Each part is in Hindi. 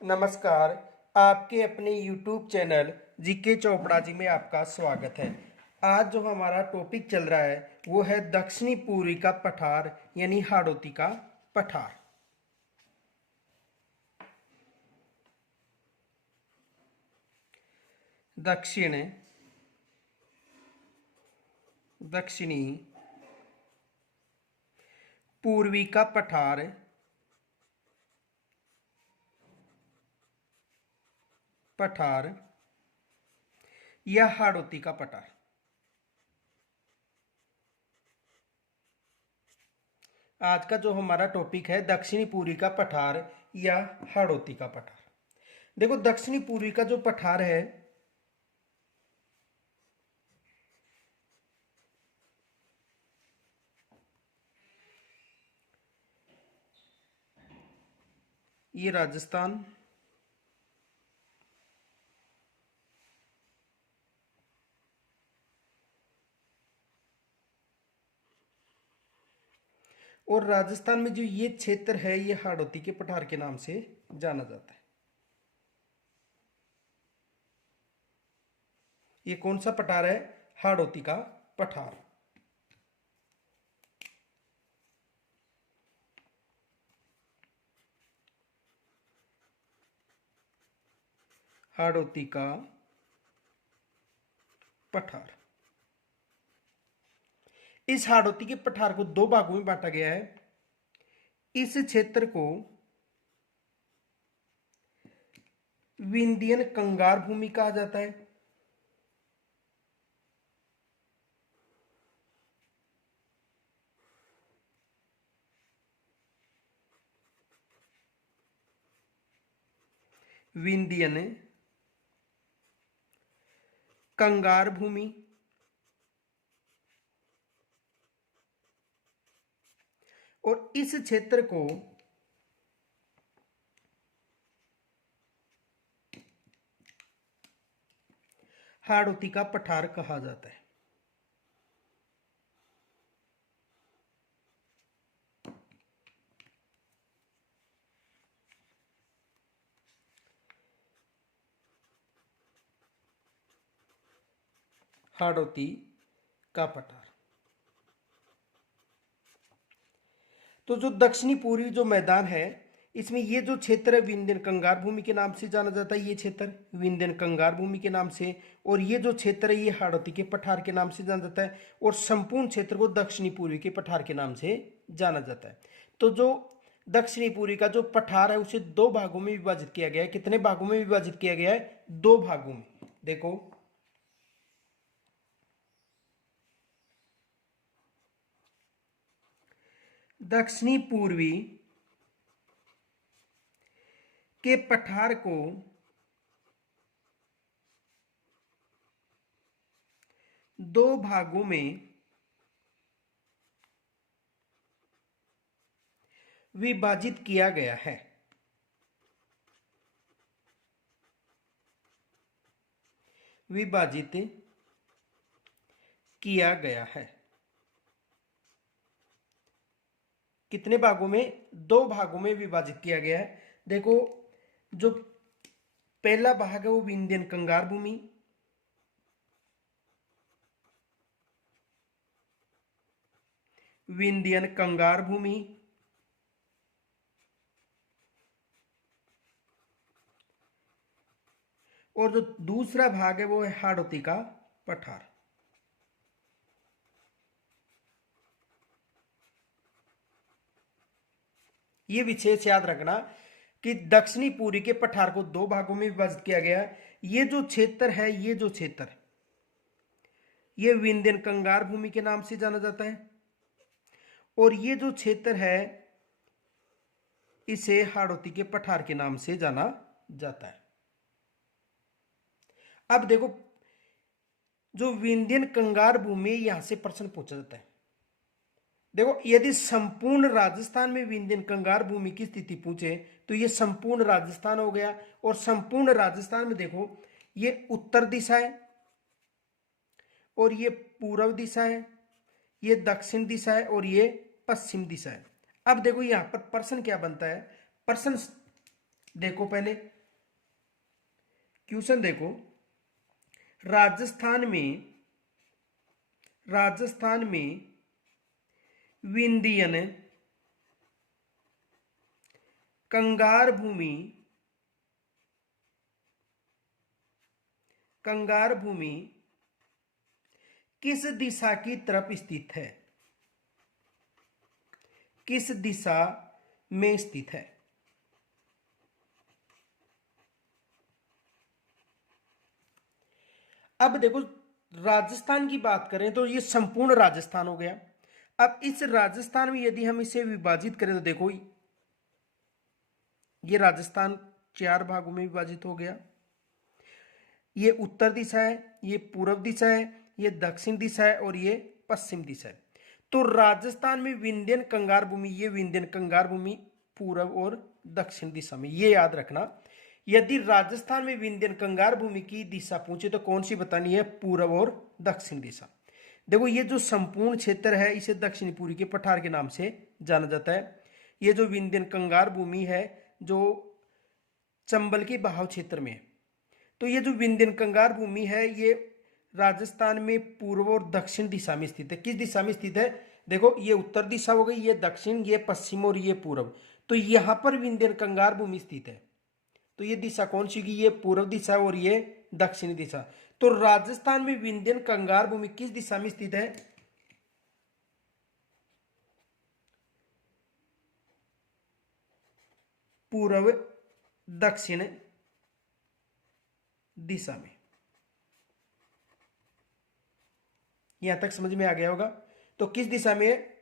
नमस्कार। आपके अपने YouTube channel GK Chopra ji में आपका स्वागत है। आज जो हमारा टॉपिक चल रहा है वो है दक्षिणी पूर्वी का पठार यानी हाड़ौती का पठार। दक्षिणी पूर्वी का पठार या हाड़ौती का पठार। आज का जो हमारा टॉपिक है दक्षिणी पूर्वी का पठार या हाड़ौती का पठार। देखो, दक्षिणी पूर्वी का जो पठार है ये राजस्थान, और राजस्थान में जो ये क्षेत्र है ये हाड़ौती के पठार के नाम से जाना जाता है। ये कौन सा पठार है? हाड़ौती का पठार। हाड़ौती का पठार। इस हाड़ौती के पठार को दो भागों में बांटा गया है। इस क्षेत्र को विंध्यन कंगार भूमि कहा जाता है। विंध्यन कंगार भूमि और इस क्षेत्र को हाड़ौती का पठार कहा जाता है। हाड़ौती का पठार। तो जो दक्षिणी पूर्वी जो मैदान है इसमें ये जो क्षेत्र है विंध्यन कंगार भूमि के नाम से जाना जाता है। ये क्षेत्र विंध्यन कंगार भूमि के नाम से, और ये जो क्षेत्र है ये हाड़ौती के पठार के नाम से जाना जाता है, और संपूर्ण क्षेत्र को दक्षिणी पूर्वी के पठार के नाम से जाना जाता है। तो जो दक्षिणी पूर्वी का जो पठार है उसे दो भागों में विभाजित किया गया है। कितने भागों में विभाजित किया गया है? दो भागों में। देखो, दक्षिणी पूर्वी के पठार को दो भागों में विभाजित किया गया है। विभाजित किया गया है। कितने भागों में? दो भागों में विभाजित किया गया है। देखो, जो पहला भाग है वो विंध्यन कंगार भूमि, विंध्यन कंगार भूमि, और जो दूसरा भाग है वो है हाड़ौती का पठार। ये विशेष याद रखना कि दक्षिणी पूर्वी के पठार को दो भागों में विभाजित किया गया है। ये जो क्षेत्र है ये विंध्यन कंगार भूमि के नाम से जाना जाता है, और ये जो क्षेत्र है इसे हाड़ौती के पठार के नाम से जाना जाता है। अब देखो, जो विंध्यन कंगार भूमि यहां से प्रश्न पूछा जाता है। देखो, यदि संपूर्ण राजस्थान में विंध्यन कंगार भूमि की स्थिति पूछे तो ये संपूर्ण राजस्थान हो गया, और संपूर्ण राजस्थान में देखो ये उत्तर दिशा है, और ये पूर्व दिशा है, ये दक्षिण दिशा है, और ये पश्चिम दिशा है। अब देखो यहां पर प्रश्न क्या बनता है? प्रश्न देखो पहले क्वेश्चन देखो, राजस्थान में विंध्यन कंगार भूमि किस दिशा की तरफ स्थित है? किस दिशा में स्थित है? अब देखो, राजस्थान की बात करें तो ये संपूर्ण राजस्थान हो गया। अब इस राजस्थान में यदि हम इसे विभाजित करें तो देखो, ये राजस्थान 4 भागों में विभाजित हो गया। ये उत्तर दिशा है, ये पूर्व दिशा है, ये दक्षिण दिशा है और ये पश्चिम दिशा है। तो राजस्थान में विंध्यन कंगार भूमि, ये विंध्यन कंगार भूमि पूर्व और दक्षिण दिशा में, ये याद रखना। यदि राजस्थान में विंध्यन कंगार भूमि की दिशा पूछे तो कौन सी बतानी है? पूर्व और दक्षिण दिशा। देखो, ये जो संपूर्ण क्षेत्र है इसे दक्षिणी पूर्वी के पठार के नाम से जाना जाता है। ये जो विंध्यन कंगार भूमि है जो चंबल के बहाव क्षेत्र में है, तो ये जो विंध्यन कंगार भूमि है ये राजस्थान में पूर्व और दक्षिण दिशा में स्थित है। किस दिशा में स्थित है? देखो, ये उत्तर दिशा हो गई, ये दक्षिण, ये पश्चिम और ये पूर्व। तो यहां पर विंध्यन कंगार भूमि स्थित है। तो ये दिशा कौन सी की? ये पूर्व दिशा और ये दक्षिणी दिशा। तो राजस्थान में विंध्यन कंगार भूमि किस दिशा में स्थित है? पूर्व दक्षिण दिशा में। यहां तक समझ में आ गया होगा। तो किस दिशा में?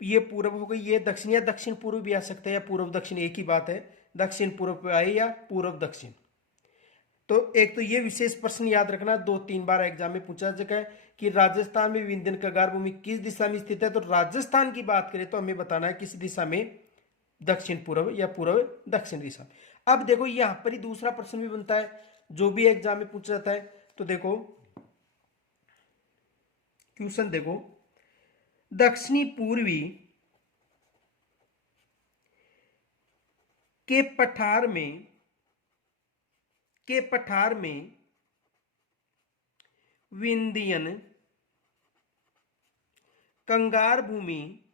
ये पूर्व हो गई, ये दक्षिण या दक्षिण पूर्व भी आ सकता है, या पूर्व दक्षिण एक ही बात है। दक्षिण पूर्व पे आए या पूर्व दक्षिण। तो एक तो ये विशेष प्रश्न याद रखना, 2-3 बार एग्जाम में पूछा जा चुका है कि राजस्थान में विंध्यन कंगार भूमि किस दिशा में स्थित है। तो राजस्थान की बात करें तो हमें बताना है किस दिशा में, दक्षिण पूर्व या पूर्व दक्षिण दिशा। अब देखो, यहां पर ही दूसरा प्रश्न भी बनता है जो भी एग्जाम में पूछा जाता है। तो देखो क्वेश्चन देखो, दक्षिणी पूर्वी के पठार में विंध्यन कंगार भूमि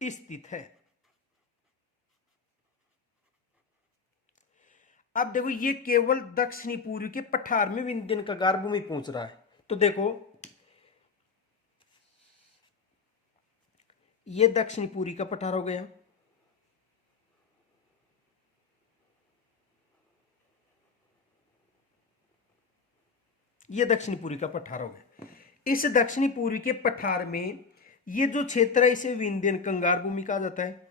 स्थित है। अब देखो, ये केवल दक्षिणी पूर्वी के पठार में विंध्यन कंगार भूमि पहुंच रहा है। तो देखो, ये दक्षिणी पूर्वी का पठार हो गया, ये दक्षिणी पूर्वी का पठार हो गया। इस दक्षिणी पूर्वी के पठार में ये जो क्षेत्र है इसे विंध्यन कंगार भूमि कहा जाता है।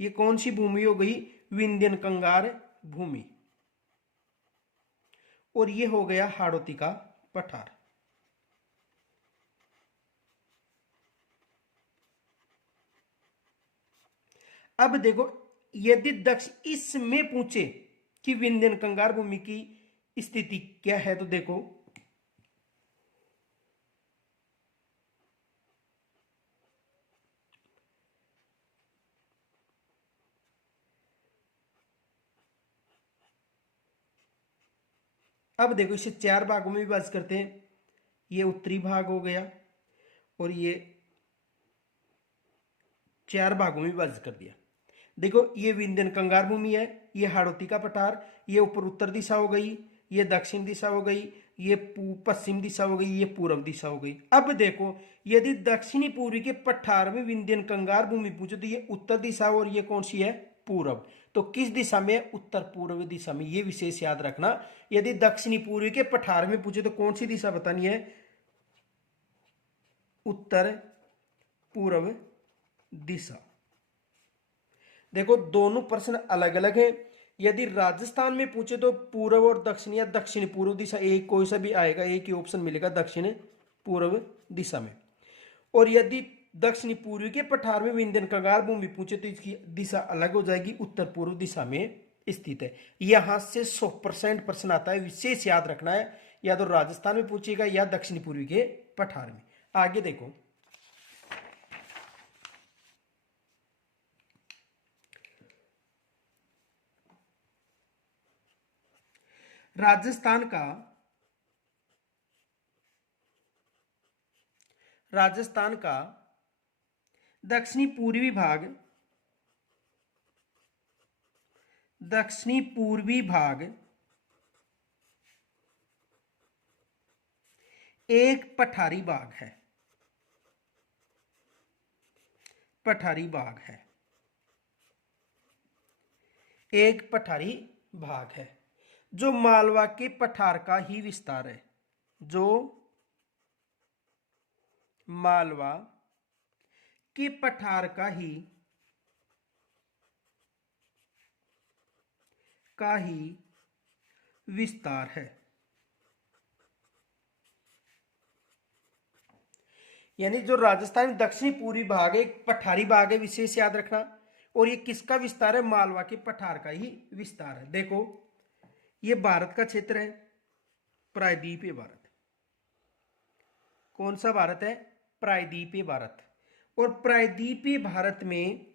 ये कौन सी भूमि हो गई? विंध्यन कंगार भूमि। और ये हो गया हाड़ौती का पठार। अब देखो, यदि दक्षिण इसमें पूछे कि विंध्यन कंगार भूमि की स्थिति क्या है तो देखो, अब देखो इसे 4 भागों में विभाजित करते हैं। ये उत्तरी भाग हो गया और ये 4 भागों में विभाजित कर दिया। देखो, ये विंध्यन कंगार भूमि है, ये हाड़ौती का पठार, ये ऊपर उत्तर दिशा हो गई, ये दक्षिण दिशा हो गई, ये पश्चिम दिशा हो गई, ये पूर्व दिशा हो गई। अब देखो, यदि दक्षिणी पूर्वी के पठार में विंध्यन कंगार भूमि पूछे तो ये उत्तर दिशा और ये कौन सी है? पूर्व। तो किस दिशा में? उत्तर पूर्व दिशा में। ये विशेष याद रखना। यदि दक्षिणी पूर्वी के पठार में पूछे तो कौन सी दिशा बतानी है? उत्तर पूर्व दिशा। देखो, दोनों प्रश्न अलग अलग हैं। यदि राजस्थान में पूछे तो पूर्व और दक्षिण या दक्षिण पूर्व दिशा, एक कोई सा भी आएगा, एक ही ऑप्शन मिलेगा दक्षिण पूर्व दिशा में। और यदि दक्षिणी पूर्वी के पठार में विंध्यन कंगार भूमि पूछे तो इसकी दिशा अलग हो जाएगी, उत्तर पूर्व दिशा में स्थित है। यहां से 100% प्रश्न आता है, विशेष याद रखना है। या तो राजस्थान में पूछेगा या दक्षिणी पूर्वी के पठार में। आगे देखो, राजस्थान का दक्षिणी पूर्वी भाग एक पठारी भाग है। एक पठारी भाग है जो मालवा के पठार का ही विस्तार है। जो मालवा के पठार का ही विस्तार है। यानी जो राजस्थान में दक्षिणी पूर्वी भाग एक पठारी भाग है, विशेष याद रखना। और ये किसका विस्तार है? मालवा के पठार का ही विस्तार है। देखो, ये भारत का क्षेत्र है, प्रायद्वीपीय भारत। कौन सा भारत है? प्रायद्वीपीय भारत। और प्रायद्वीपीय भारत में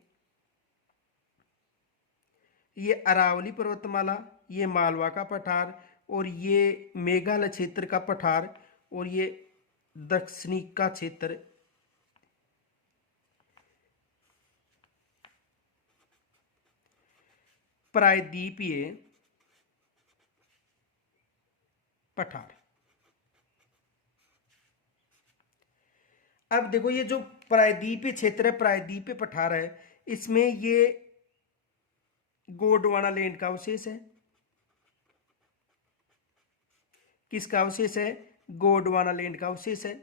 ये अरावली पर्वतमाला, ये मालवा का पठार, और ये मेघालय क्षेत्र का पठार, और ये दक्षिणी का क्षेत्र प्रायद्वीपीय पठार। अब देखो, ये जो प्रायद्वीपीय क्षेत्र है, प्रायद्वीपीय पठार है, इसमें ये गोंडवाना लैंड का अवशेष है। किसका अवशेष है? गोंडवाना लैंड का अवशेष है।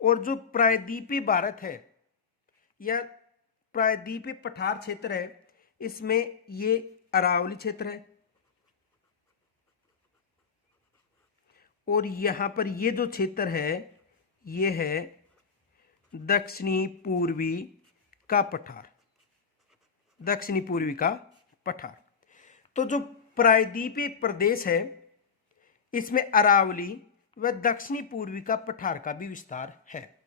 और जो प्रायद्वीपीय भारत है या प्रायद्वीपीय पठार क्षेत्र है, इसमें ये अरावली क्षेत्र है। और यहां पर ये जो क्षेत्र है, ये है दक्षिणी पूर्वी का पठार। दक्षिणी पूर्वी का पठार। तो जो प्रायद्वीपीय प्रदेश है, इसमें अरावली व दक्षिणी पूर्वी का पठार का भी विस्तार है।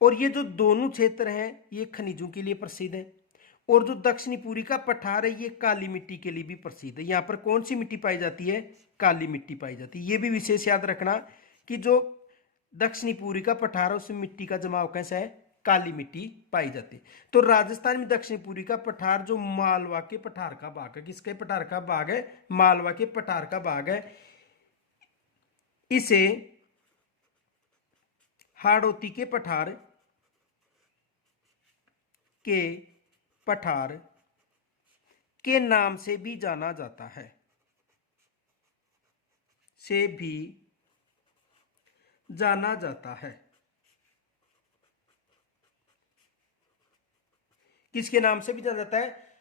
और ये जो दोनों क्षेत्र हैं, ये खनिजों के लिए प्रसिद्ध है। और जो दक्षिणी पूर्वी का पठार है, ये काली मिट्टी के लिए भी प्रसिद्ध है। यहाँ पर कौन सी मिट्टी पाई जाती है? काली मिट्टी पाई जाती है। ये भी विशेष याद रखना कि जो दक्षिणी पूर्वी का पठार है, उसमें मिट्टी का जमाव कैसा है? काली मिट्टी पाई जाती है। तो राजस्थान में दक्षिण पूर्वी का पठार जो मालवा के पठार का भाग है, किसके पठार का भाग है? मालवा के पठार का भाग है। इसे हाड़ौती के पठार के नाम से भी जाना जाता है। किसके नाम से भी जाना जाता है?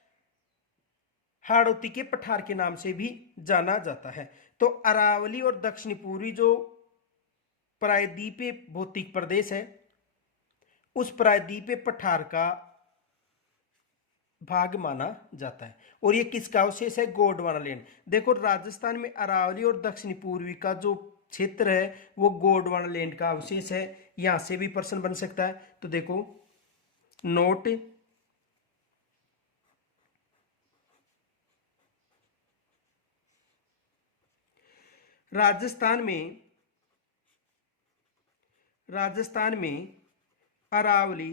हाड़ौती के पठार के नाम से भी जाना जाता है। तो अरावली और दक्षिण पूर्वी जो प्रायद्वीपीय भौतिक प्रदेश है, उस प्रायद्वीपीय पठार का भाग माना जाता है। और ये किसका अवशेष है? गोंडवाना लैंड। देखो, राजस्थान में अरावली और दक्षिण पूर्वी का जो क्षेत्र है, वो गोंडवाना लैंड का अवशेष है। यहां से भी प्रश्न बन सकता है। तो देखो, नोट राजस्थान में अरावली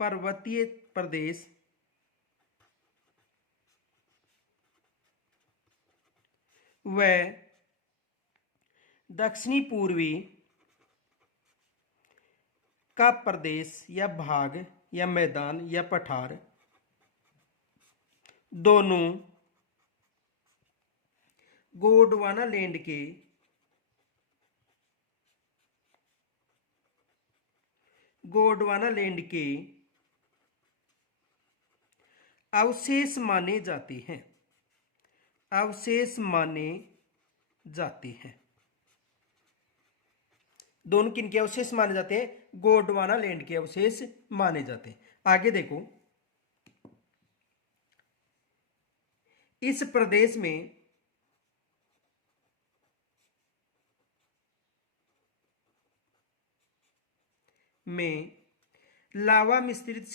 पर्वतीय प्रदेश व दक्षिणी पूर्वी का प्रदेश या भाग या मैदान या पठार दोनों गोंडवाना लैंड के अवशेष माने जाते हैं। दोनों किनके अवशेष माने जाते हैं? गोंडवाना लैंड के अवशेष माने जाते हैं। आगे देखो, इस प्रदेश में लावा मिश्रित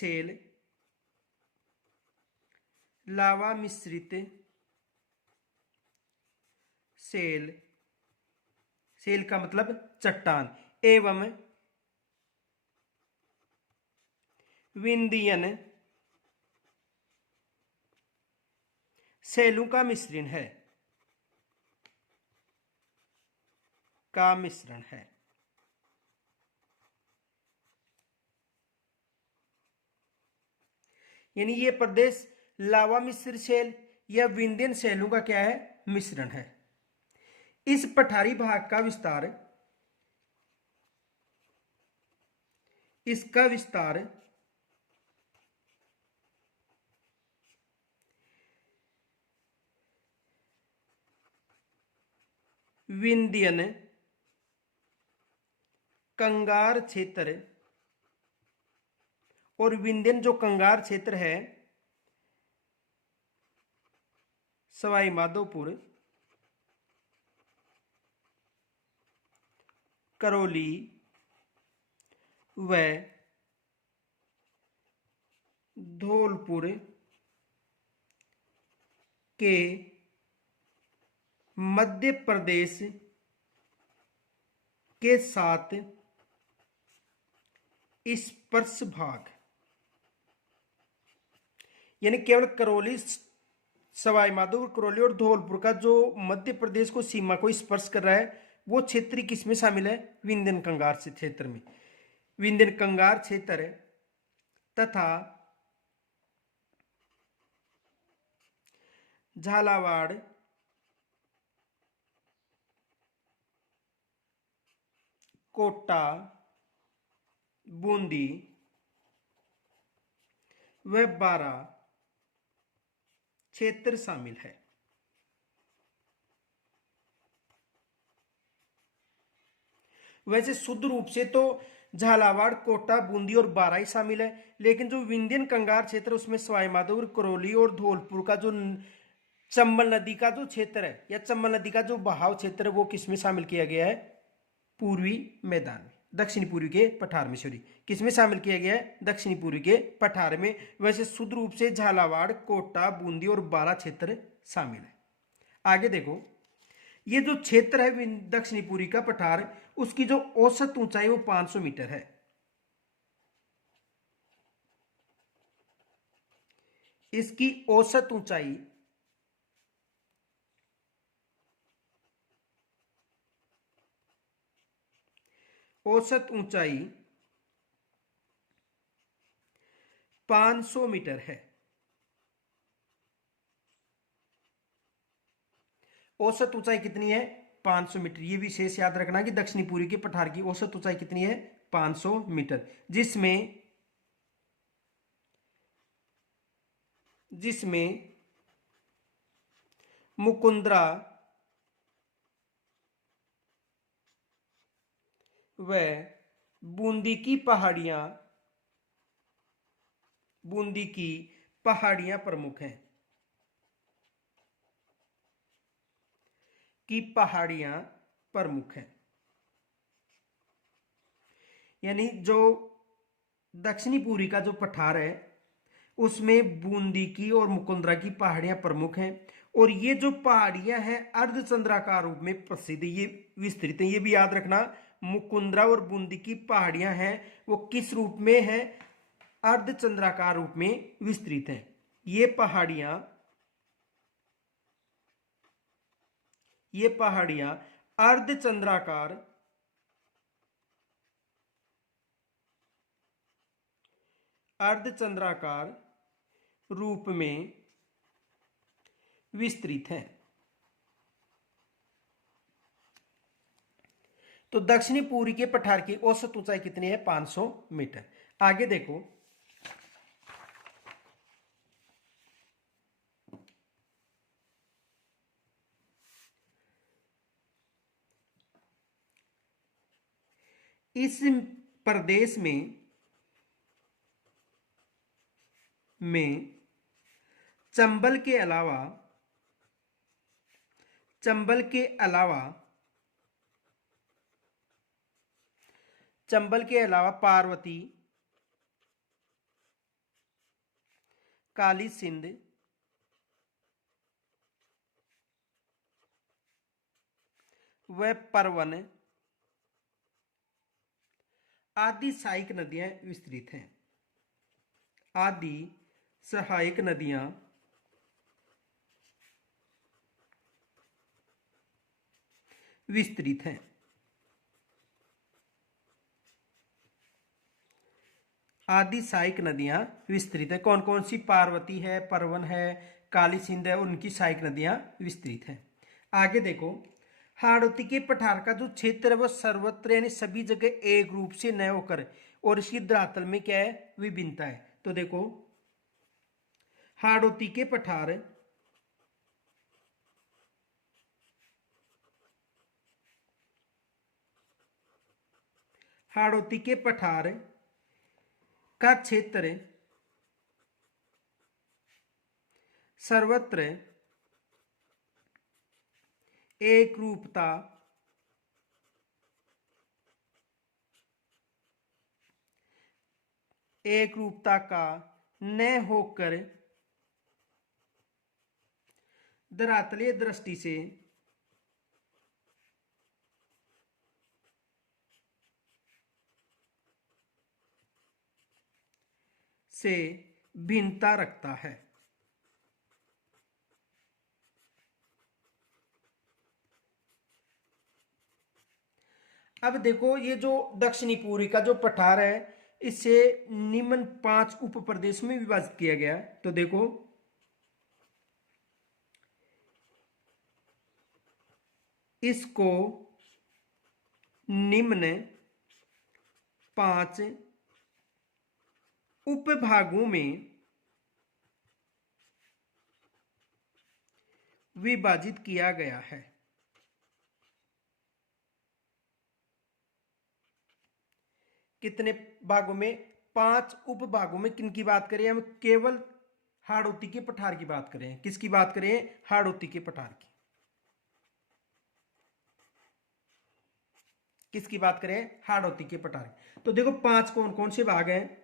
सेल सेल का मतलब चट्टान एवं विंध्यन सेलों का मिश्रण है यानी ये प्रदेश लावा मिश्रित सेल या विंध्यन सेलों का क्या है, मिश्रण है। इस पठारी भाग का विस्तार इसका विस्तार विंध्यन कंगार क्षेत्र और विंध्यन जो कंगार क्षेत्र है सवाई माधोपुर, करौली व धौलपुर के मध्य प्रदेश के साथ स्पर्श भाग यानी केवल करौली, सवाई माधोपुर, करौली और धौलपुर का जो मध्य प्रदेश को सीमा को स्पर्श कर रहा है वो क्षेत्र किसमें शामिल है, विंध्यन कंगार से क्षेत्र में। विंध्यन कंगार क्षेत्र तथा झालावाड़, कोटा, बूंदी व बारा क्षेत्र शामिल है। वैसे शुद्ध रूप से तो झालावाड़, कोटा, बूंदी और बारा ही शामिल है, लेकिन जो विंध्यन कंगार क्षेत्र उसमें सवाई माधोपुर, करौली और धौलपुर का जो चंबल नदी का जो क्षेत्र है या चंबल नदी का जो बहाव क्षेत्र है वो किसमें शामिल किया गया है, पूर्वी मैदान में, दक्षिणी पूर्वी के पठार में, सॉरी किसमें शामिल किया गया है, दक्षिणी पूर्वी के पठार में। वैसे शुद्ध रूप से झालावाड़, कोटा, बूंदी और बारा क्षेत्र शामिल है। आगे देखो, ये जो क्षेत्र है दक्षिणी पूर्वी का पठार, उसकी जो औसत ऊंचाई वो 500 मीटर है। इसकी औसत ऊंचाई औसत ऊंचाई 500 मीटर है। औसत ऊंचाई कितनी है, 500 मीटर। ये विशेष याद रखना कि दक्षिणी पूर्वी के पठार की औसत ऊंचाई कितनी है, 500 मीटर, जिसमें मुकुंदरा व बूंदी की पहाड़ियां प्रमुख हैं, यानी जो दक्षिणी पूर्वी का जो पठार है उसमें बूंदी की और मुकुंदरा की पहाड़ियां प्रमुख हैं, और ये जो पहाड़ियां हैं अर्धचंद्राकार रूप में प्रसिद्ध, ये विस्तृत है, ये भी याद रखना। मुकुंदरा और बूंदी की पहाड़ियां हैं वो किस रूप में है, अर्धचंद्राकार रूप में विस्तृत हैं। ये पहाड़ियां अर्धचंद्राकार रूप में विस्तृत हैं। तो दक्षिणी पूर्वी के पठार की औसत ऊंचाई कितनी है, 500 मीटर। आगे देखो, इस प्रदेश में चंबल के अलावा चंबल के अलावा पार्वती, काली सिंध, व परवन आदि सहायक नदियां विस्तृत हैं। आदि सहायक नदियां विस्तृत हैं। आदि सहायक नदियां विस्तृत है। कौन कौन सी? पार्वती है, परवन है, काली सिंध है, और उनकी सहायक नदियां विस्तृत हैं। आगे देखो, हाड़ौती के पठार का जो क्षेत्र है वो सर्वत्र यानी सभी जगह एक रूप से न होकर और इसकी धरातल में क्या है? विभिन्नता है। तो देखो, हाड़ौती के पठार का क्षेत्र सर्वत्र एक रूपता का न होकर धरातलीय दृष्टि से भिन्नता रखता है। अब देखो, ये जो दक्षिणी पूर्वी का जो पठार है इसे निम्न 5 उप प्रदेश में विभाजित किया गया है। तो देखो, इसको निम्न 5 उपभागों में विभाजित किया गया है। कितने भागों में? 5 उपभागों में। किनकी बात करें हम? केवल हाड़ौती के पठार की बात करें। किसकी बात करें? हाड़ौती के पठार की। किसकी बात करें? हाड़ौती के पठार की। तो देखो, 5 कौन कौन से भाग हैं?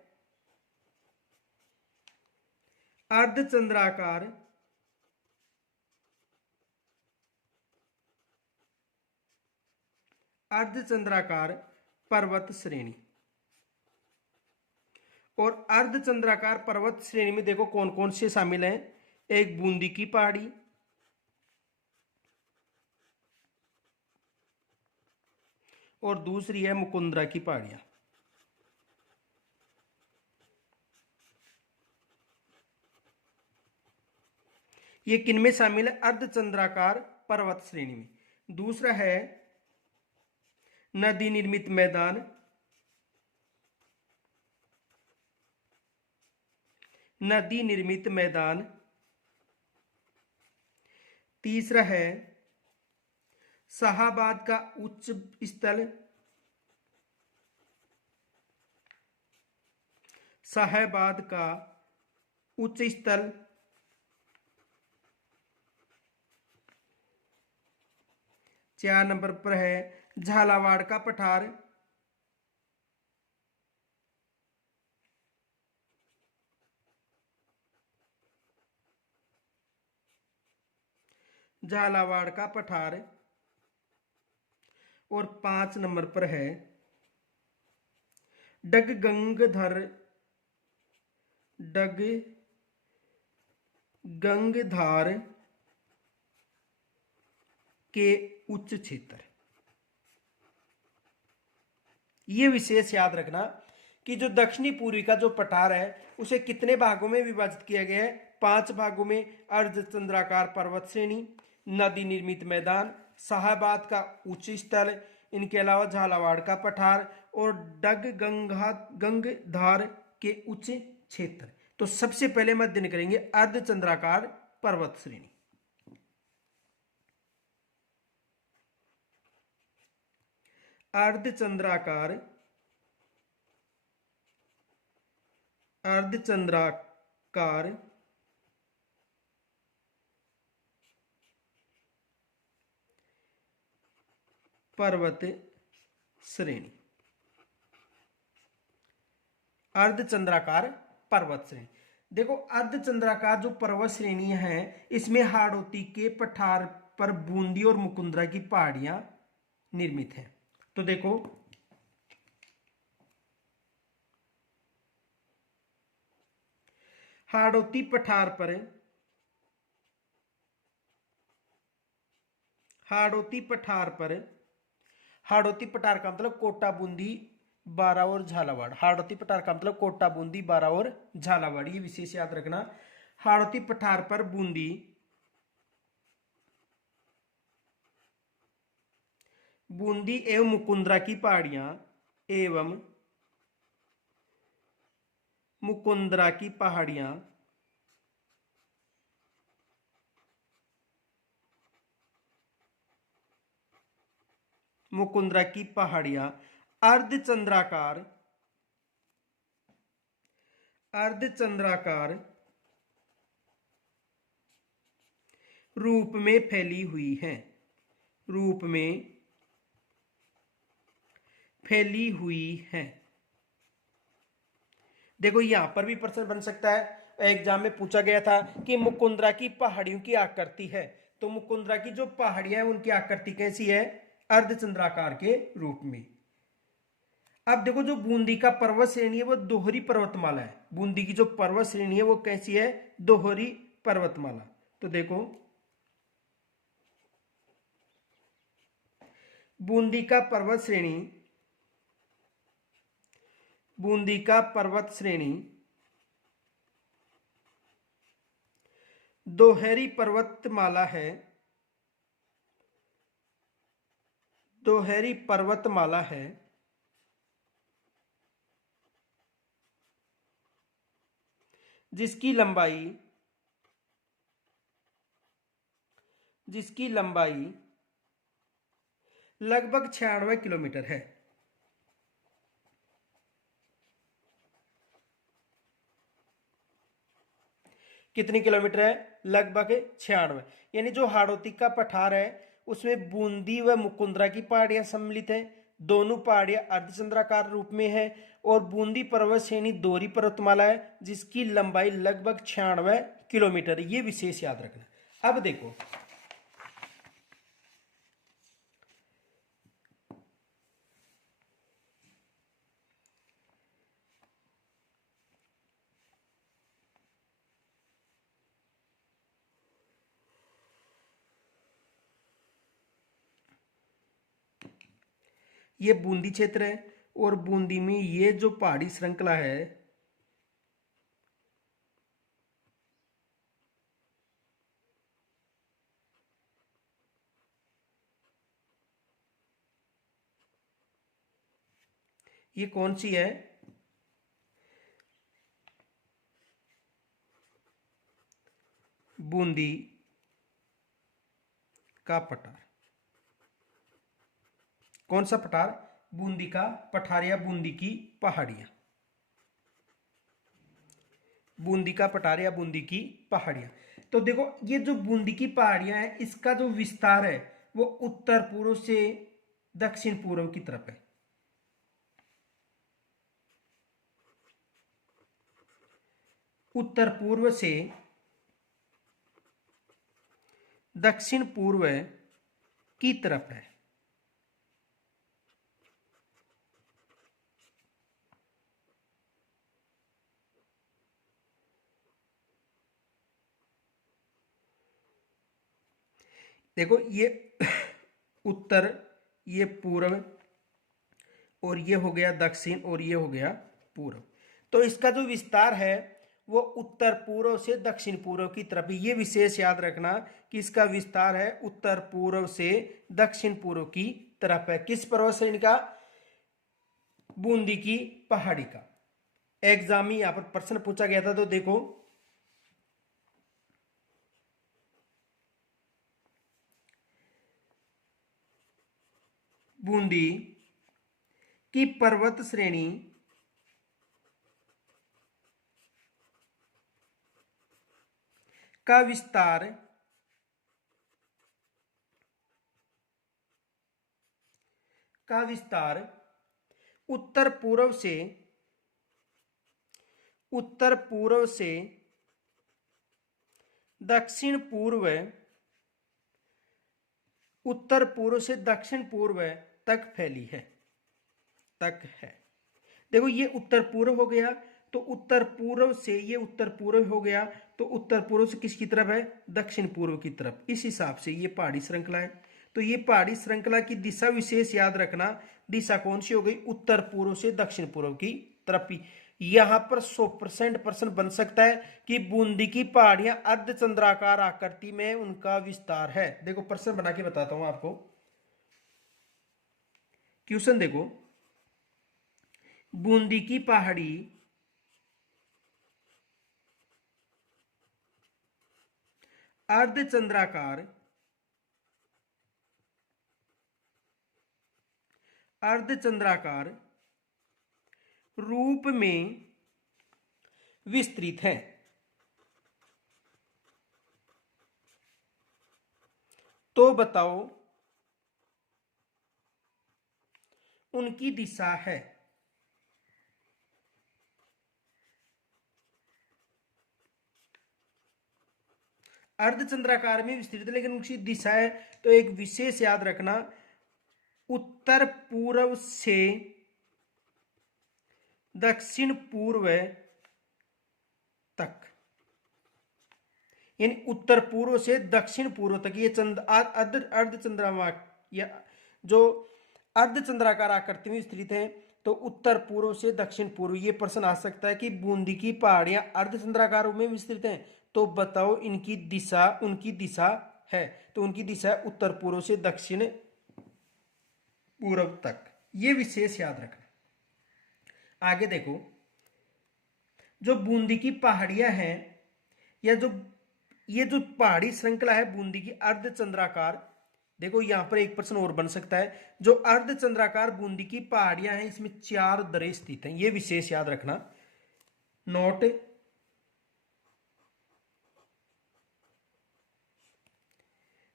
अर्धचंद्राकार, पर्वत श्रेणी। और अर्धचंद्राकार पर्वत श्रेणी में देखो कौन कौन से शामिल हैं? एक बूंदी की पहाड़ी, और दूसरी है मुकुंदरा की पहाड़ियां। ये किनमें शामिल है? अर्धचंद्राकार पर्वत श्रेणी में। दूसरा है नदी निर्मित मैदान, तीसरा है शाहाबाद का उच्च स्थल, चार नंबर पर है झालावाड़ का पठार, और 5 नंबर पर है डगगंगधर के उच्च क्षेत्र। ये विशेष याद रखना कि जो दक्षिणी पूर्वी का जो पठार है उसे कितने भागों में विभाजित किया गया है? 5 भागों में। अर्धचंद्राकार पर्वत श्रेणी, नदी निर्मित मैदान, शाहाबाद का उच्च स्थल, इनके अलावा झालावाड़ का पठार और गंगधार के उच्च क्षेत्र। तो सबसे पहले हम अध्ययन करेंगे अर्धचंद्राकार पर्वत श्रेणी। अर्धचंद्राकार पर्वत श्रेणी, अर्धचंद्राकार पर्वत श्रेणी। देखो अर्धचंद्राकार जो पर्वत श्रेणियां हैं इसमें हाड़ौती के पठार पर बूंदी और मुकुंदरा की पहाड़ियां निर्मित हैं। तो देखो हाड़ौती पठार पर, हाड़ौती पठार पर, हाड़ौती पठार का मतलब कोटा बूंदी बारा और झालावाड़, हाड़ौती पठार का मतलब कोटा बूंदी बारा और झालावाड़, ये विशेष याद रखना। हाड़ौती पठार पर बूंदी, बूंदी एवं मुकुंदरा की पहाड़ियां, एवं मुकुंदरा की पहाड़ियां मुकुंदरा की पहाड़ियां अर्धचंद्राकार, अर्धचंद्राकार रूप में फैली हुई हैं, रूप में फैली हुई हैं। देखो यहां पर भी प्रश्न बन सकता है, एग्जाम में पूछा गया था कि मुकुंदरा की पहाड़ियों की आकृति है, तो मुकुंदरा की जो पहाड़ियां हैं उनकी आकृति कैसी है, अर्धचंद्राकार के रूप में। अब देखो जो बूंदी का पर्वत श्रेणी है वो दोहरी पर्वतमाला है, बूंदी की जो पर्वत श्रेणी है वो कैसी है, दोहरी पर्वतमाला। तो देखो बूंदी का पर्वत श्रेणी, बूंदी का पर्वत श्रेणी दोहरी पर्वतमाला है, दोहरी पर्वतमाला है, जिसकी लंबाई, जिसकी लंबाई लगभग 96 किलोमीटर है। कितनी किलोमीटर है, लगभग 96। यानी जो हाड़ौती का पठार है उसमें बूंदी व मुकुंदरा की पहाड़ियां सम्मिलित हैं, दोनों पहाड़ियां अर्धचंद्राकार रूप में है, और बूंदी पर्वत श्रेणी दोहरी पर्वतमाला है जिसकी लंबाई लगभग 96 किलोमीटर, ये विशेष याद रखना। अब देखो ये बूंदी क्षेत्र है, और बूंदी में ये जो पहाड़ी श्रृंखला है ये कौन सी है, बूंदी का पठार। कौन सा पठार, बूंदी का पठार या बूंदी की पहाड़ियां, बूंदी का पठार या बूंदी की पहाड़ियां। तो देखो ये जो बूंदी की पहाड़ियां है इसका जो विस्तार है वो उत्तर पूर्व से दक्षिण पूर्व की तरफ है, उत्तर पूर्व से दक्षिण पूर्व की तरफ है। देखो ये उत्तर, ये पूर्व, और ये हो गया दक्षिण, और ये हो गया पूर्व। तो इसका जो विस्तार है वो उत्तर पूर्व से दक्षिण पूर्व की तरफ, ये विशेष याद रखना कि इसका विस्तार है उत्तर पूर्व से दक्षिण पूर्व की तरफ है। किस पर्वत श्रेणी का, बूंदी की पहाड़ी का। एग्जाम में यहां पर प्रश्न पूछा गया था, तो देखो बूंदी की पर्वत श्रेणी का विस्तार का विस्तार उत्तर पूर्व से दक्षिण पूर्व तक फैली है। देखो ये उत्तर पूर्व हो गया, तो उत्तर पूर्व से ये उत्तर पूर्व हो गया, तो उत्तर पूर्व से किसकी तरफ है? दक्षिण पूर्व की तरफ। इस हिसाब से ये पहाड़ी श्रृंखला है। तो ये पहाड़ी श्रृंखला की दिशा विशेष याद रखना। दिशा कौन सी हो गई? उत्तर पूर्व से दक्षिण पूर्व की तरफ। यहां पर 100% प्रश्न बन सकता है कि बूंदी की पहाड़ियां अर्धचंद्राकार आकृति में उनका विस्तार है। देखो प्रश्न बना के बताता हूं आपको। क्वेश्चन देखो, बूंदी की पहाड़ी अर्धचंद्राकार रूप में विस्तृत है। तो बताओ उनकी दिशा है। अर्धचंद्राकार में विस्तृत, लेकिन उनकी दिशा है, तो एक विशेष याद रखना, उत्तर पूर्व से दक्षिण पूर्व तक, यानी उत्तर पूर्व से दक्षिण पूर्व तक ये अर्धचंद्रमा या जो अर्धचंद्राकार आकृति में स्थित है। तो उत्तर पूर्व से दक्षिण पूर्व, ये प्रश्न आ सकता है कि बूंदी की पहाड़ियां अर्धचंद्राकार में विस्तृत हैं, तो बताओ उनकी दिशा है। तो उनकी दिशा है उत्तर पूर्व से दक्षिण पूर्व तक। ये विशेष याद रखना। आगे देखो, जो बूंदी की पहाड़ियां हैं, या ये जो पहाड़ी श्रृंखला है बूंदी की अर्धचंद्राकार, देखो यहां पर एक प्रश्न और बन सकता है। जो अर्धचंद्राकार बूंदी की पहाड़ियां हैं, इसमें 4 दरें स्थित हैं। ये विशेष याद रखना। नोट,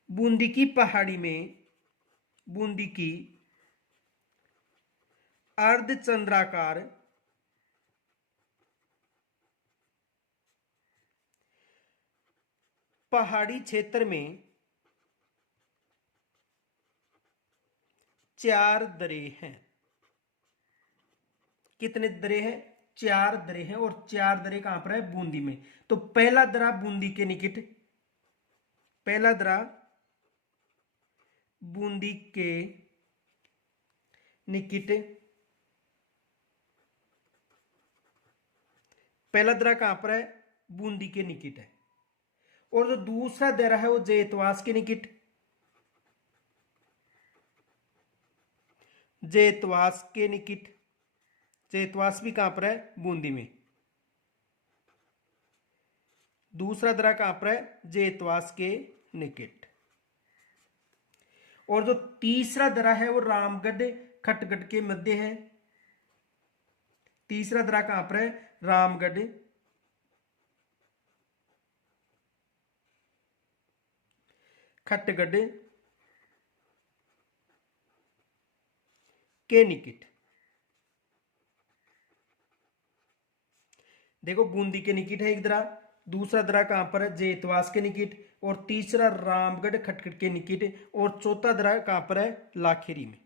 बूंदी की पहाड़ी में बूंदी की अर्धचंद्राकार पहाड़ी क्षेत्र में 4 दरें हैं। कितने दरें हैं? 4 दरें हैं। और 4 दरें कहां पर है? बूंदी में। तो पहला दरा बूंदी के निकट, पहला दरा बूंदी के निकट, पहला दरा कहां पर है? बूंदी के निकट है। और जो दूसरा दरा है वो जेतवास के निकट, जेतवास के निकट। जेतवास भी कहां पर है? बूंदी में। दूसरा दरा कहां पर है? जेतवास के निकट। और जो तीसरा दरा है वो रामगढ़ खटगढ़ के मध्य है। तीसरा दरा कहां पर है? रामगढ़ खटगढ़ के निकट। देखो बूंदी के निकट है एक दरा, दूसरा दरा कहां पर है? जेतवास के निकट, और तीसरा रामगढ़ खटगढ़ के निकट, और चौथा दरा कहां पर है? लाखेरी में।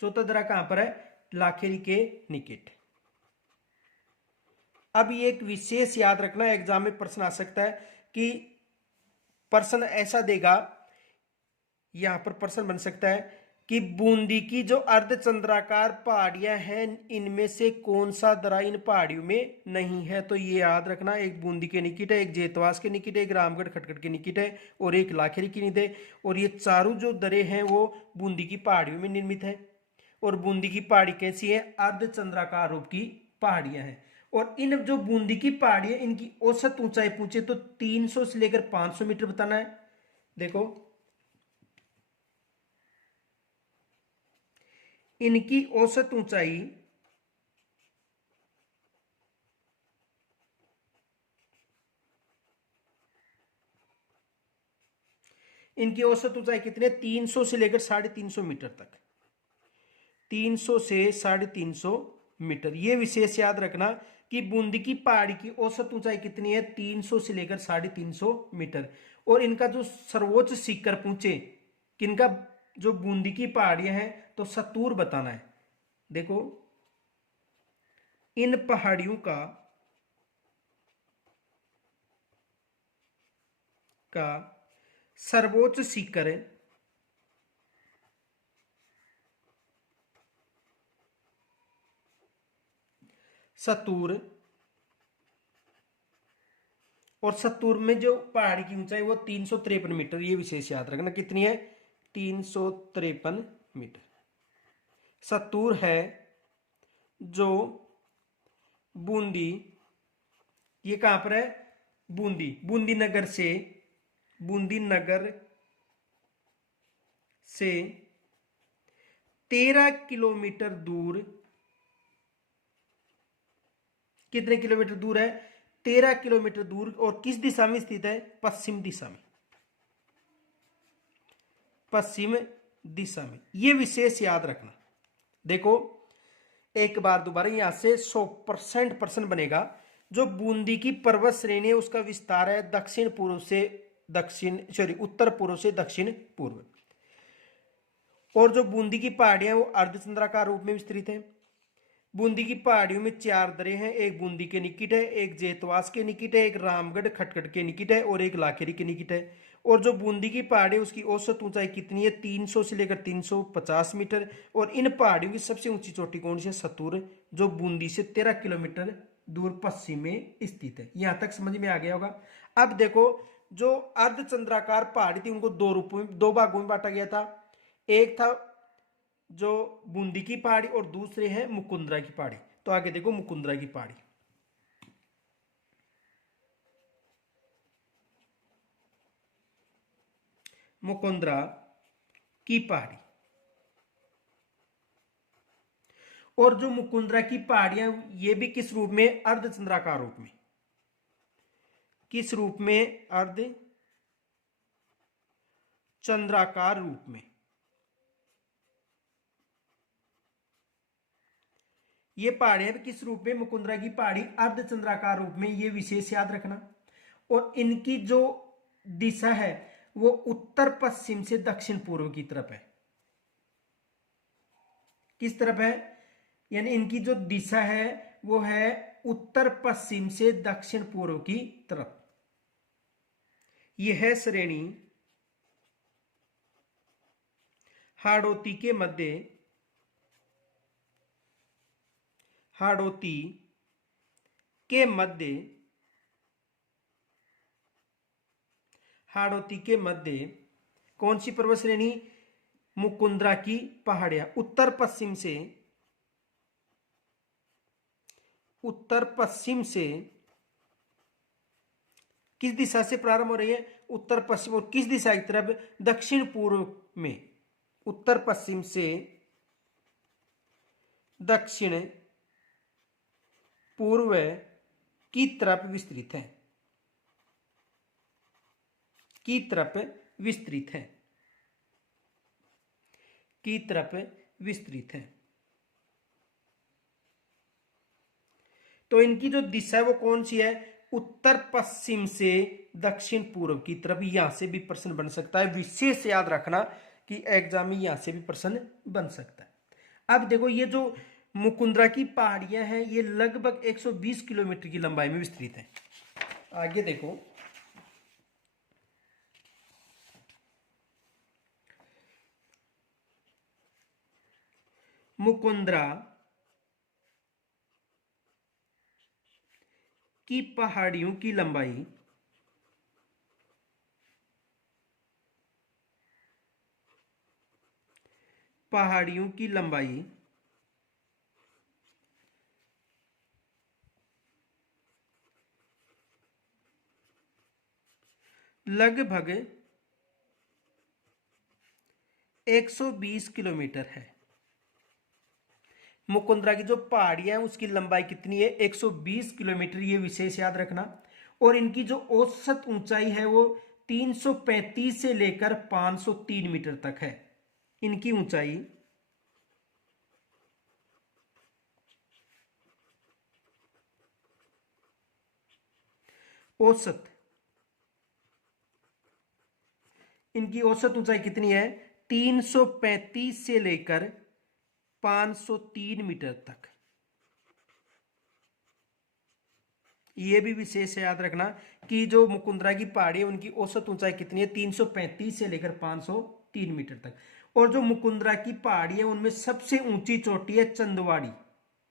चौथा दरा कहां पर है? लाखेरी के निकट। अब ये एक विशेष याद रखना, एग्जाम में प्रश्न आ सकता है कि प्रश्न ऐसा देगा, यहां पर प्रश्न बन सकता है कि बूंदी की जो अर्धचंद्राकार पहाड़ियां हैं, इनमें से कौन सा दरा इन पहाड़ियों में नहीं है? तो ये याद रखना, एक बूंदी के निकट है, एक जेतवास के निकट है, एक रामगढ़ खटगढ़ के निकट है, और एक लाखेरी के निकट है। और ये चारों जो दरें हैं वो बूंदी की पहाड़ियों में निर्मित है। और बूंदी की पहाड़ी कैसी है? अर्धचंद्राकार रूप की पहाड़ियां हैं। और इन जो बूंदी की पहाड़ियां, इनकी औसत ऊंचाई पूछे तो 300 से लेकर 500 मीटर बताना है। देखो इनकी औसत ऊंचाई इनकी औसत ऊंचाई कितनी है? 300 से लेकर 350 मीटर तक, 300 से 350 मीटर। ये विशेष याद रखना कि बूंदी की पहाड़ी की औसत ऊंचाई कितनी है? 300 से लेकर 350 मीटर। और इनका जो सर्वोच्च शिखर पहुंचे, किनका? जो बूंदी की पहाड़ियां हैं, तो सतूर बताना है। देखो, इन पहाड़ियों का सर्वोच्च शिखर सतूर, और सतूर में जो पहाड़ी की ऊंचाई वो 353 मीटर। ये विशेष याद रखना, कितनी है? 353 मीटर। सतूर है जो बूंदी, ये कहां पर है? बूंदी नगर से 13 किलोमीटर दूर, कितने किलोमीटर दूर है? 13 किलोमीटर दूर। और किस दिशा में स्थित है? पश्चिम दिशा में, पश्चिम दिशा में। यह विशेष याद रखना। देखो, एक बार दोबारा यहां से 100% प्रश्न बनेगा। जो बूंदी की पर्वत श्रेणी है उसका विस्तार है उत्तर पूर्व से दक्षिण पूर्व। और जो बूंदी की पहाड़ियां वो अर्धचंद्राकार रूप में विस्तृत है। बूंदी की पहाड़ियों में 4 दरे हैं, एक बूंदी के निकट है, एक जेतवास के निकट है, एक रामगढ़ खटखट के निकट है और एक लाखेरी के निकट है। और जो बूंदी की पहाड़ी उसकी औसत ऊंचाई कितनी है? 300 से लेकर 350 मीटर। और इन पहाड़ियों की सबसे ऊंची चोटी कौन सी है? सतूर, जो बूंदी से 13 किलोमीटर दूर पश्चिम में स्थित है। यहां तक समझ में आ गया होगा। अब देखो, जो अर्धचंद्राकार पहाड़ी थी उनको दो भागों में बांटा गया था। एक था जो बूंदी की पहाड़ी और दूसरे हैं मुकुंदरा की पहाड़ी। तो आगे देखो, मुकुंदरा की पहाड़ी। मुकुंदरा की पहाड़ी। और जो मुकुंदरा की पहाड़ियां, ये भी किस रूप में? अर्धचंद्राकार रूप में। किस रूप में? अर्ध चंद्राकार रूप में। ये पहाड़ियां भी किस रूप में? मुकुंदरा की पहाड़ी अर्धचंद्राकार रूप में। ये विशेष याद रखना। और इनकी जो दिशा है वो उत्तर पश्चिम से दक्षिण पूर्व की तरफ है। किस तरफ है? यानी इनकी जो दिशा है वो है उत्तर पश्चिम से दक्षिण पूर्व की तरफ। यह श्रेणी हाड़ौती के मध्य, हाड़ौती के मध्य, हाड़ौती के मध्य कौन सी पर्वत श्रेणी? मुकुंदरा की पहाड़ियां उत्तर पश्चिम से, उत्तर पश्चिम से किस दिशा से प्रारंभ हो रही है? उत्तर पश्चिम। और किस दिशा की तरफ? दक्षिण पूर्व में। उत्तर पश्चिम से दक्षिण पूर्व की तरफ विस्तृत है, की तरफ विस्तृत है, की तरफ विस्तृत है। तो इनकी जो दिशा है वो कौन सी है? उत्तर पश्चिम से दक्षिण पूर्व की तरफ। यहां से भी प्रश्न बन सकता है। विशेष याद रखना कि एग्जाम में यहां से भी प्रश्न बन सकता है। अब देखो, ये जो मुकुंदरा की पहाड़ियां हैं ये लगभग 120 किलोमीटर की लंबाई में विस्तृत है। आगे देखो, मुकुंदरा की पहाड़ियों की लंबाई पहाड़ियों की लंबाई लगभग 120 किलोमीटर है। मुकुंदरा की जो पहाड़ियां हैं उसकी लंबाई कितनी है? 120 किलोमीटर। ये विशेष याद रखना। और इनकी जो औसत ऊंचाई है वो 335 से लेकर 503 मीटर तक है। इनकी ऊंचाई औसत, इनकी औसत ऊंचाई कितनी है? 335 से लेकर 503 मीटर तक। यह भी विशेष याद रखना कि जो मुकुंदरा की पहाड़ी है उनकी औसत ऊंचाई कितनी है? 335 से लेकर 503 मीटर तक। और जो मुकुंदरा की पहाड़ी है उनमें सबसे ऊंची चोटी है चंदवाड़ी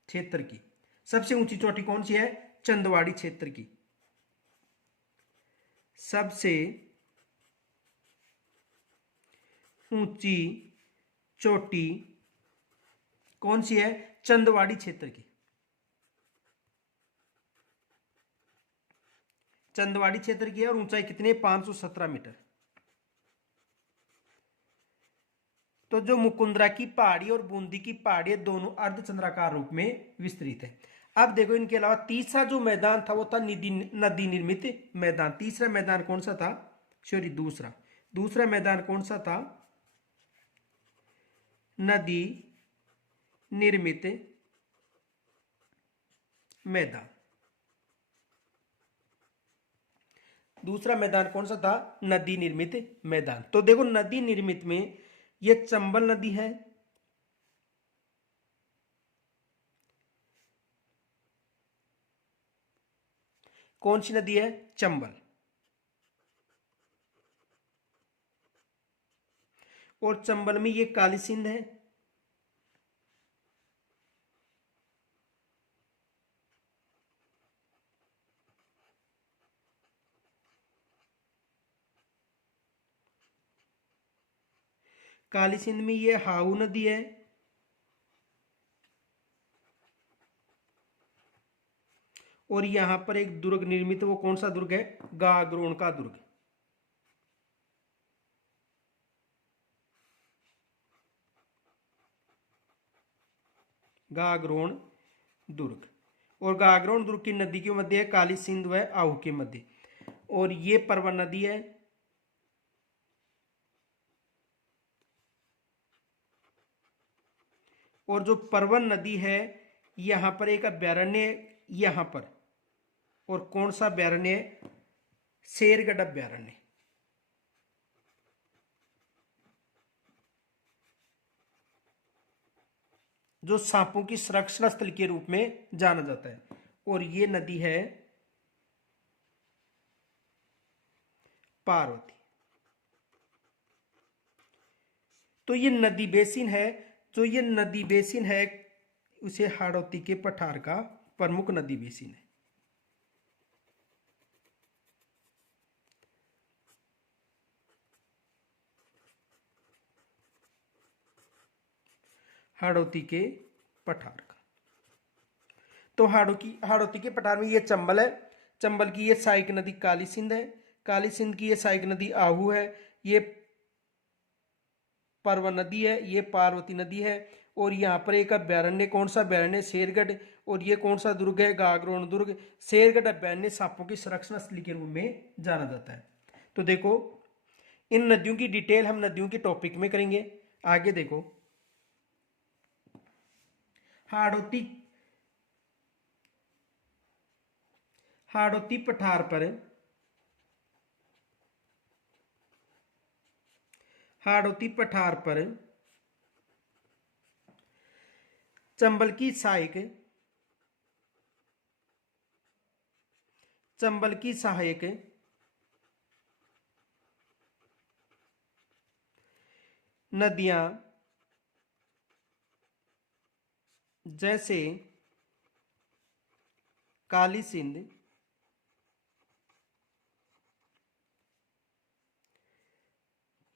क्षेत्र की। सबसे ऊंची चोटी कौन सी है? चंदवाड़ी क्षेत्र की। सबसे ऊंची चोटी कौन सी है? चंदवाड़ी क्षेत्र की। चंदवाड़ी क्षेत्र की है और ऊंचाई कितनी है? 517 मीटर। तो जो मुकुंदरा की पहाड़ी और बूंदी की पहाड़ी है दोनों अर्धचंद्राकार रूप में विस्तृत है। अब देखो इनके अलावा तीसरा जो मैदान था वो था नदी निर्मित मैदान। तीसरा मैदान कौन सा था? सॉरी, दूसरा मैदान कौन सा था? नदी निर्मित मैदान। दूसरा मैदान कौन सा था? नदी निर्मित मैदान। तो देखो नदी निर्मित में ये चंबल नदी है, कौन सी नदी है? चंबल। और चंबल में ये काली सिंध है, काली सिंध में ये हाऊ नदी है, और यहां पर एक दुर्ग निर्मित, वो कौन सा दुर्ग है? गागरोन का दुर्ग। गागरोन दुर्ग। और गागरोन दुर्ग की नदी के मध्य है काली सिंध व आहू के मध्य। और ये परवन नदी है, और जो परवन नदी है यहां पर एक अभ्यारण्य यहां पर, और कौन सा अभ्यारण्य? शेरगढ़ अभ्यारण्य। जो सांपों की संरक्षण स्थल के रूप में जाना जाता है। और ये नदी है पार्वती। तो ये नदी बेसिन है, जो ये नदी बेसिन है उसे हाड़ौती के पठार का प्रमुख नदी बेसिन है। हाड़ौती के पठार का। तो हाड़ौती के पठार में ये चंबल है, चंबल की ये सहायक नदी काली सिंध है, काली सिंध की ये सहायक नदी आहू है, ये परवन नदी है, ये पार्वती नदी है। और यहाँ पर एक अभ्यारण्य, कौन सा अभ्यारण्य? शेरगढ़। और ये कौन सा दुर्ग है? गागरोन दुर्ग। शेरगढ़ अभ्यारण्य सांपों की संरक्षण स्थल के रूप में जाना जाता है। तो देखो इन नदियों की डिटेल हम नदियों के टॉपिक में करेंगे। आगे देखो हाड़ौती हाड़ौती पठार पर हाड़ौती पठार पर चंबल की सहायक नदियां जैसे काली सिंध,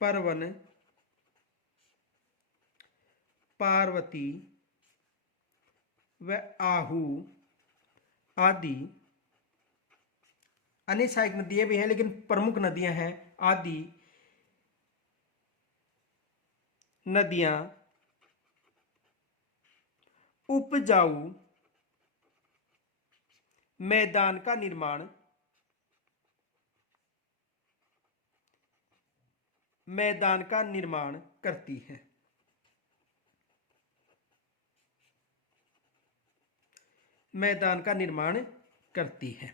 परवन, पार्वती व आहू आदि अन्य सहायक नदियां भी हैं, लेकिन प्रमुख नदियां हैं आदि नदियां उपजाऊ मैदान का निर्माण मैदान का निर्माण करती है। मैदान का निर्माण करती है,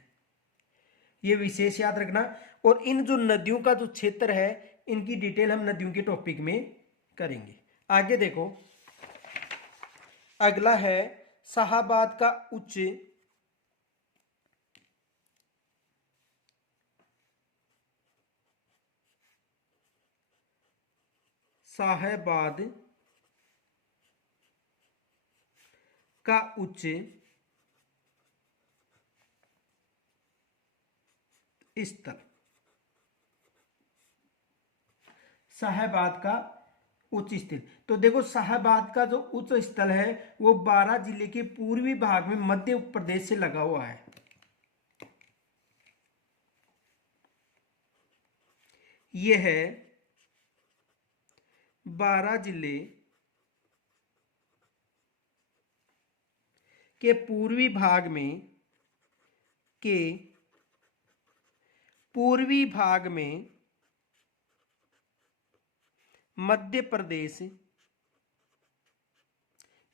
ये विशेष याद रखना। और इन जो नदियों का जो क्षेत्र है, इनकी डिटेल हम नदियों के टॉपिक में करेंगे। आगे देखो, अगला है शाहाबाद का उच्च शाहाबाद का उच्च स्थल। शाहाबाद का उच्च स्थल, तो देखो शाहाबाद का जो उच्च स्थल है वो बारां जिले के पूर्वी भाग में मध्य प्रदेश से लगा हुआ है। यह है बारां जिले के पूर्वी भाग में के पूर्वी भाग में मध्य प्रदेश,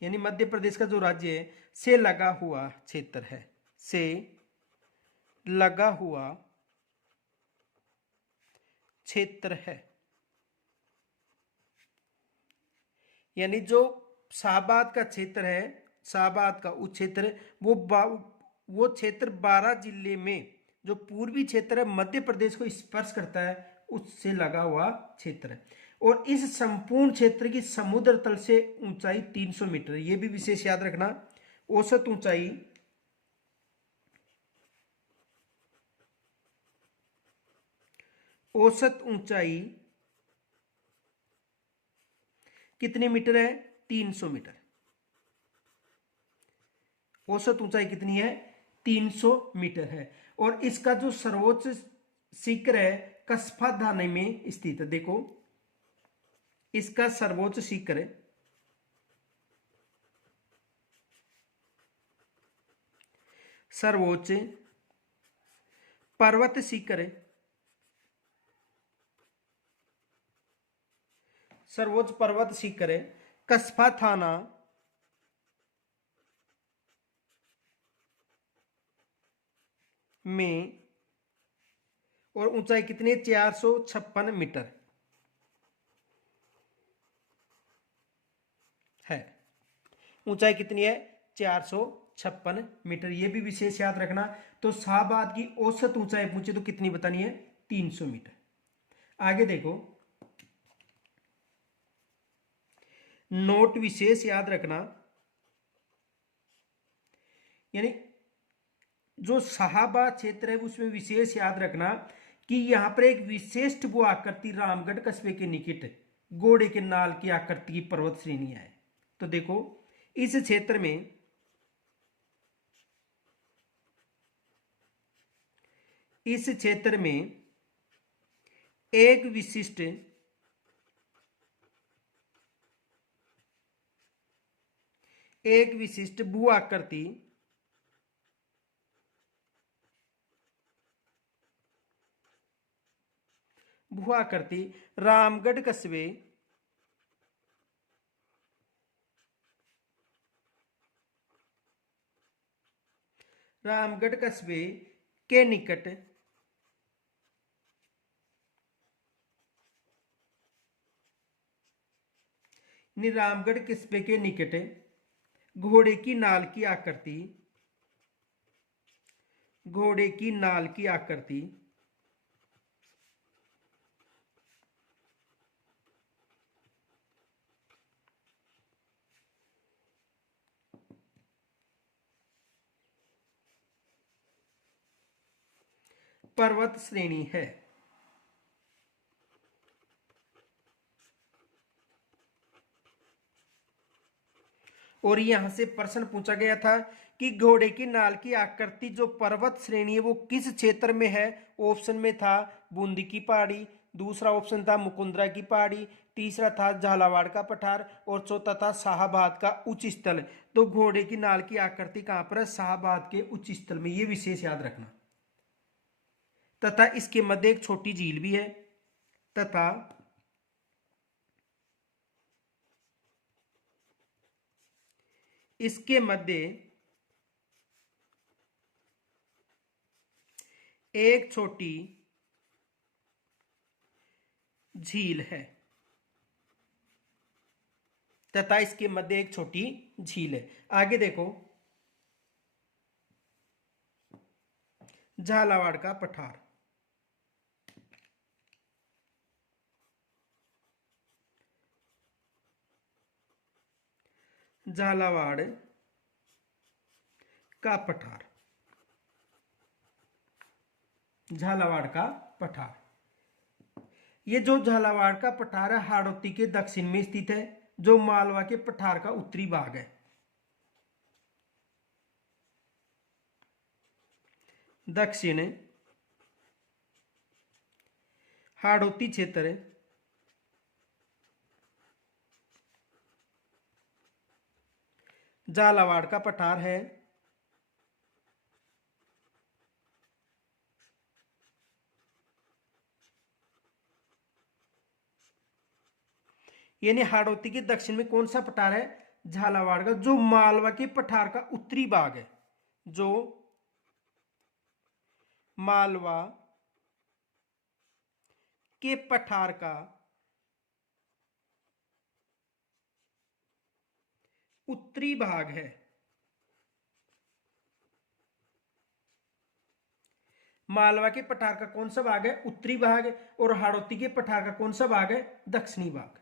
यानी मध्य प्रदेश का जो राज्य है से लगा हुआ क्षेत्र है, से लगा हुआ क्षेत्र है। यानी जो शाहाबाद का क्षेत्र है, शाहाबाद का उच्च क्षेत्र, वो क्षेत्र बारां जिले में जो पूर्वी क्षेत्र है मध्य प्रदेश को स्पर्श करता है, उससे लगा हुआ क्षेत्र है। और इस संपूर्ण क्षेत्र की समुद्र तल से ऊंचाई 300 मीटर, यह भी विशेष याद रखना। औसत ऊंचाई कितने मीटर है? 300 मीटर। औसत ऊंचाई कितनी है? 300 मीटर है। और इसका जो सर्वोच्च शिखर है कस्बा थाने में स्थित है। देखो, इसका सर्वोच्च शिखर है, सर्वोच्च पर्वत शिखर है, सर्वोच्च पर्वत शिखर है कस्बा थाना में। और ऊंचाई कितनी? 456 मीटर है। ऊंचाई कितनी है? 456 मीटर, यह भी विशेष याद रखना। तो शाहाबाद की औसत ऊंचाई पूछे तो कितनी बतानी है? 300 मीटर। आगे देखो, नोट विशेष याद रखना, यानी जो शाहाबाद क्षेत्र है उसमें विशेष याद रखना कि यहां पर एक विशिष्ट वो आकृति रामगढ़ कस्बे के निकट घोड़े के नाल की आकृति की पर्वत श्रेणियां है। तो देखो, इस क्षेत्र में एक विशिष्ट भू आकृति रामगढ़ कस्बे के निकट रामगढ़ कस्बे के निकट घोड़े की नाल की आकृति पर्वत श्रेणी है। और यहां से प्रश्न पूछा गया था कि घोड़े की नाल की आकृति जो पर्वत श्रेणी है वो किस क्षेत्र में है? ऑप्शन में था बूंदी की पहाड़ी, दूसरा ऑप्शन था मुकुंदरा की पहाड़ी, तीसरा था झालावाड़ का पठार और चौथा था शाहाबाद का उच्च स्थल। तो घोड़े की नाल की आकृति कहां पर है? शाहाबाद के उच्च स्थल में, यह विशेष याद रखना। तथा इसके मध्य एक छोटी झील भी है, तथा इसके मध्य एक छोटी झील है तथा इसके मध्य एक छोटी झील है। आगे देखो, झालावाड़ का पठार। झालावाड़ का पठार, झालावाड़ का पठार। ये जो झालावाड़ का पठार है हाड़ौती के दक्षिण में स्थित है, जो मालवा के पठार का उत्तरी भाग है। दक्षिण हाड़ौती क्षेत्र झालावाड़ का पठार है। यानी हाड़ौती के दक्षिण में कौन सा पठार है? झालावाड़ का, जो मालवा के पठार का उत्तरी भाग है, जो मालवा के पठार का उत्तरी भाग है। मालवा के पठार का कौन सा भाग है? उत्तरी भाग। और हाड़ौती के पठार का कौन सा भाग है? दक्षिणी भाग।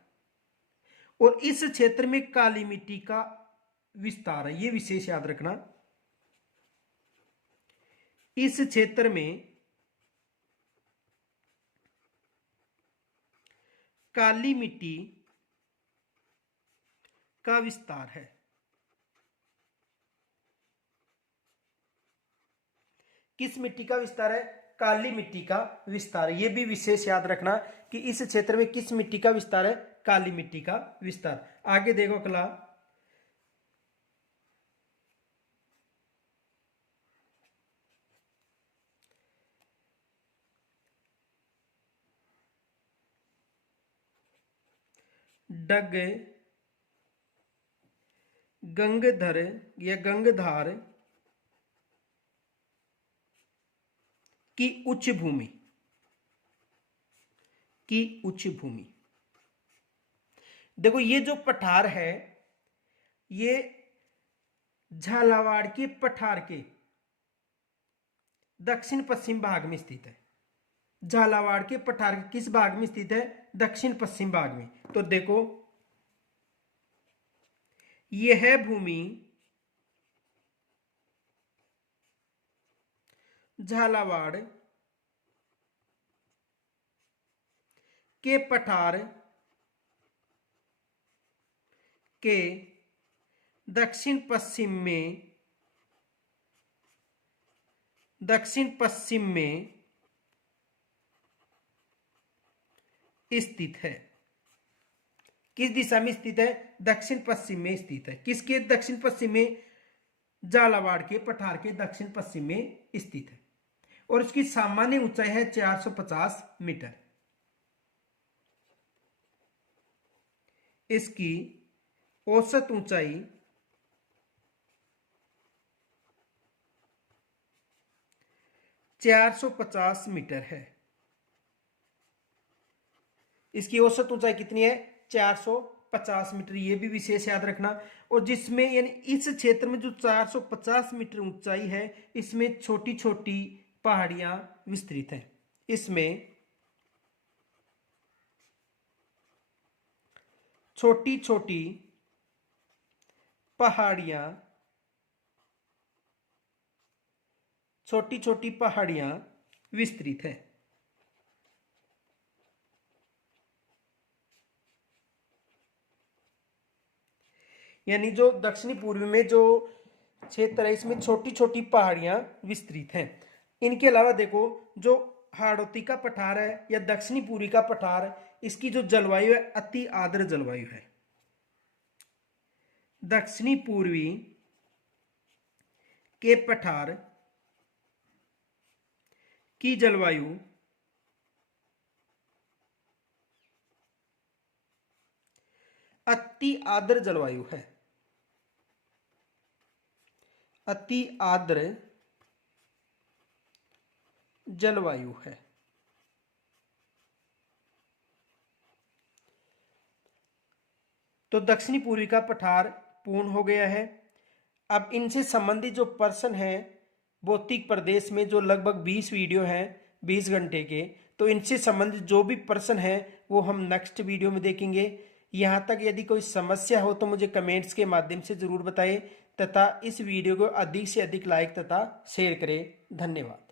और इस क्षेत्र में काली मिट्टी का विस्तार है, यह विशेष याद रखना। इस क्षेत्र में काली मिट्टी का विस्तार है। किस मिट्टी का विस्तार है? काली मिट्टी का विस्तार। यह भी विशेष याद रखना कि इस क्षेत्र में किस मिट्टी का विस्तार है? काली मिट्टी का विस्तार। आगे देखो कला, डग गंगधर या गंगधार की उच्च भूमि, की उच्च भूमि। देखो ये जो पठार है ये झालावाड़ के पठार के दक्षिण पश्चिम भाग में स्थित है। झालावाड़ के पठार के किस भाग में स्थित है? दक्षिण पश्चिम भाग में। तो देखो यह भूमि झालावाड़ के पठार के दक्षिण पश्चिम में स्थित है। किस दिशा में स्थित है? दक्षिण पश्चिम में स्थित है। किसके दक्षिण पश्चिम में? झालावाड़ के पठार के दक्षिण पश्चिम में स्थित है। और इसकी सामान्य ऊंचाई है 450 मीटर। इसकी औसत ऊंचाई 450 मीटर है। इसकी औसत ऊंचाई कितनी है? 450 मीटर। यह भी विशेष याद रखना। और जिसमें यानी इस क्षेत्र में जो 450 मीटर ऊंचाई है इसमें छोटी छोटी पहाड़ियां विस्तृत हैं। इसमें छोटी छोटी पहाड़ियां विस्तृत है। यानी जो दक्षिणी पूर्व में जो क्षेत्र है इसमें छोटी छोटी पहाड़ियां विस्तृत हैं। इनके अलावा देखो जो हाड़ौती का पठार है या दक्षिणी पूर्वी का पठार है, इसकी जो जलवायु है अति आर्द्र जलवायु है। दक्षिणी पूर्वी के पठार की जलवायु अति आर्द्र जलवायु है। अति आर्द्र जलवायु है। तो दक्षिणी पूर्वी का पठार पूर्ण हो गया है। अब इनसे संबंधित जो प्रश्न है भौतिक प्रदेश में, जो लगभग 20 वीडियो हैं 20 घंटे के, तो इनसे संबंधित जो भी प्रश्न है वो हम नेक्स्ट वीडियो में देखेंगे। यहाँ तक यदि कोई समस्या हो तो मुझे कमेंट्स के माध्यम से जरूर बताएं तथा इस वीडियो को अधिक से अधिक लाइक तथा शेयर करें। धन्यवाद।